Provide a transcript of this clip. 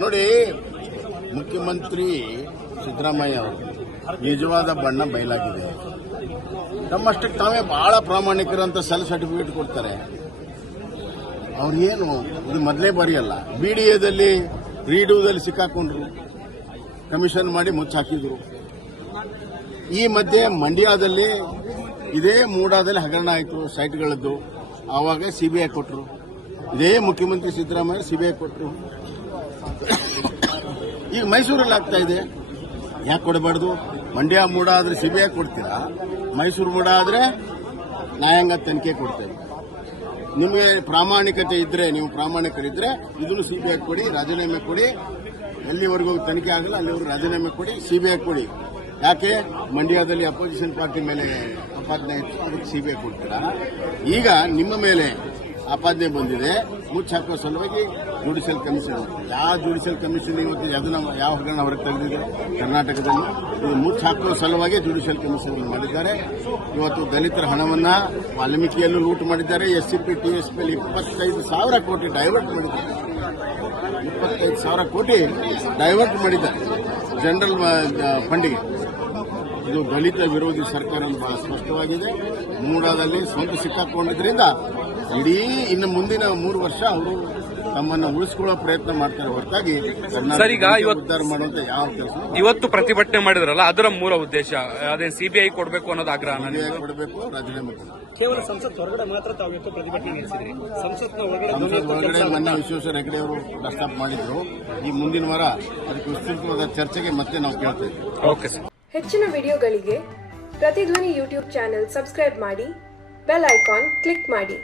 ನೋಡಿ, ಮುಖ್ಯಮಂತ್ರಿ ಸಿದ್ದರಾಮಯ್ಯ ಅವರು, ನಿಜವಾದ ಬಣ್ಣ ಬಯಲಾಗಿದೆ. ನಮ್ಮಷ್ಟಕ್ಕೆ ತಾವೇ ಬಹಳ ಪ್ರಾಮಾಣಿಕರು ಅಂತ ಸೆಲ್ ಸರ್ಟಿಫಿಕೇಟ್ ಕೊಡ್ತಾರೆ. ಅವ್ರು ಏನು, ಇದು ಮೊದಲೇ ಬಾರಿ ಅಲ್ಲ. ಬಿ ಡಿ ಎದಲ್ಲಿ ರೀಡೂದಲ್ಲಿ ಸಿಕ್ಕಾಕೊಂಡ್ರು. ಕಮಿಷನ್ ಮಾಡಿ ಮುಚ್ಚಾಕಿದ್ರು ಈ ಮಧ್ಯೆ ಮಂಡ್ಯದಲ್ಲಿ ಇದೇ ಮೂಡಾದಲ್ಲಿ ಹಗರಣ ಆಯಿತು, ಸೈಟ್ಗಳದ್ದು. ಆವಾಗ ಸಿಬಿಐ ಕೊಟ್ಟರು ಇದೇ ಮುಖ್ಯಮಂತ್ರಿ ಸಿದ್ದರಾಮಯ್ಯ ಸಿಬಿಐ ಕೊಟ್ಟರು ಈಗ ಮೈಸೂರಲ್ಲಿ ಆಗ್ತಾ ಇದೆ. ಯಾಕೆ ಕೊಡಬಾರ್ದು? ಮಂಡ್ಯ ಮೂಡ ಆದ್ರೆ ಸಿಬಿಐ ಕೊಡ್ತೀರಾ? ಮೈಸೂರು ಮೂಡ ಆದ್ರೆ ನ್ಯಾಯಾಂಗ ತನಿಖೆ ಕೊಡ್ತೇವೆ. ನಿಮಗೆ ಪ್ರಾಮಾಣಿಕತೆ ಇದ್ದರೆ ನೀವು ಪ್ರಾಮಾಣಿಕರಿದ್ರೆ ಇದನ್ನು ಸಿಬಿಐ ಕೊಡಿ, ರಾಜೀನಾಮೆ ಕೊಡಿ. ಎಲ್ಲಿವರೆಗೂ ತನಿಖೆ ಆಗಲ್ಲ, ಅಲ್ಲಿವರೆಗೂ ರಾಜೀನಾಮೆ ಕೊಡಿ, ಸಿಬಿಐ ಕೊಡಿ. ಯಾಕೆ? ಮಂಡ್ಯದಲ್ಲಿ ಅಪೋಸಿಷನ್ ಪಾರ್ಟಿ ಮೇಲೆ ಆಪಾದನೆ ಇತ್ತು, ಅದಕ್ಕೆ ಸಿಬಿಐ ಕೊಡ್ತೀರಾ? ಈಗ ನಿಮ್ಮ ಮೇಲೆ ಆಪಾದನೆ ಬಂದಿದೆ. ಮುಚ್ಚಾಕೋ ಸಲುವಾಗಿ ಜುಡಿಷಿಯಲ್ ಕಮಿಷನ್, ಯಾವ ಜುಡಿಷಿಯಲ್ ಕಮಿಷನ್ ಇವತ್ತು ಅದನ್ನ ಯಾವ ಹಗರಣ ಹೊರಗೆ ತೆಗೆದಿದೆ? ಕರ್ನಾಟಕದಲ್ಲಿ ಇದು ಮುಚ್ಚಾಕುವ ಸಲುವಾಗಿ ಜುಡಿಷಿಯಲ್ ಕಮಿಷನ್ ಮಾಡಿದ್ದಾರೆ. ಇವತ್ತು ದಲಿತರ ಹಣವನ್ನು ವಾಲ್ಮೀಕಿಯಲ್ಲೂ ಲೂಟ್ ಮಾಡಿದ್ದಾರೆ. S C P, T S P ಇಪ್ಪತ್ತೈದು ಸಾವಿರ ಕೋಟಿ ಡೈವರ್ಟ್ ಮಾಡಿದ್ದಾರೆ. ಇಪ್ಪತ್ತೈದು ಸಾವಿರ ಕೋಟಿ ಡೈವರ್ಟ್ ಮಾಡಿದ್ದಾರೆ ಜನರಲ್ ಫಂಡಿಗೆ. ಇದು ದಲಿತ ವಿರೋಧಿ ಸರ್ಕಾರ ಬಹಳ ಸ್ಪಷ್ಟವಾಗಿದೆ. ಮೂಡಾದಲ್ಲಿ ಸ್ವಂತ ಸಿಕ್ಕಾಕೊಂಡಿದ್ದರಿಂದ ಇಡೀ ಇನ್ನು ಮುಂದಿನ ಮೂರು ವರ್ಷ ಅವರು ತಮ್ಮನ್ನ ಉಳಿಸ್ಕೊಳ್ಳೋ ಪ್ರಯತ್ನ ಮಾಡ್ತಾರೆ. ಹೊರತಾಗಿ ಸರ್, ಈಗ ಮಾಡುವಂತ ಯಾವ ಕೆಲಸ ಇವತ್ತು ಪ್ರತಿಭಟನೆ ಮಾಡಿದ್ರಲ್ಲ ಅದರ ಮೂಲ ಉದ್ದೇಶ ಅದೇ ಸಿಬಿಐ ಕೊಡಬೇಕು ಅನ್ನೋದು ಆಗ್ರಹ ಕೊಡಬೇಕು ರಾಜೀನಾಮೆ ಕೊಡಬೇಕು. ಕೇವಲ ಸಂಸತ್ ಹೊರಗಡೆ ಮಾತ್ರ ತಾವು ಇವತ್ತು ಪ್ರತಿಭಟನೆ ನಡೆಸಿದ್ರಿ. ಸಂಸತ್ನ ಒಳಗಡೆ ಮೊನ್ನೆ ವಿಶ್ವೇಶ್ವರ ಹೆಗಡೆ ಅವರು ಪ್ರಸ್ತಾಪ ಮಾಡಿದ್ರು. ಈ ಮುಂದಿನ ವಾರ ಅದಕ್ಕೆ ವಿಸ್ತೃತವಾದ ಚರ್ಚೆಗೆ ಮತ್ತೆ ನಾವು ಕೇಳ್ತೇವೆ ಓಕೆ ಸರ್. ಹೆಚ್ಚಿನ ವಿಡಿಯೋಗಳಿಗೆ ಪ್ರತಿಧ್ವನಿ ಯೂಟ್ಯೂಬ್ ಚಾನೆಲ್ ಸಬ್ಸ್ಕ್ರೈಬ್ ಮಾಡಿ ಬೆಲ್ ಐಕಾನ್ ಕ್ಲಿಕ್ ಮಾಡಿ.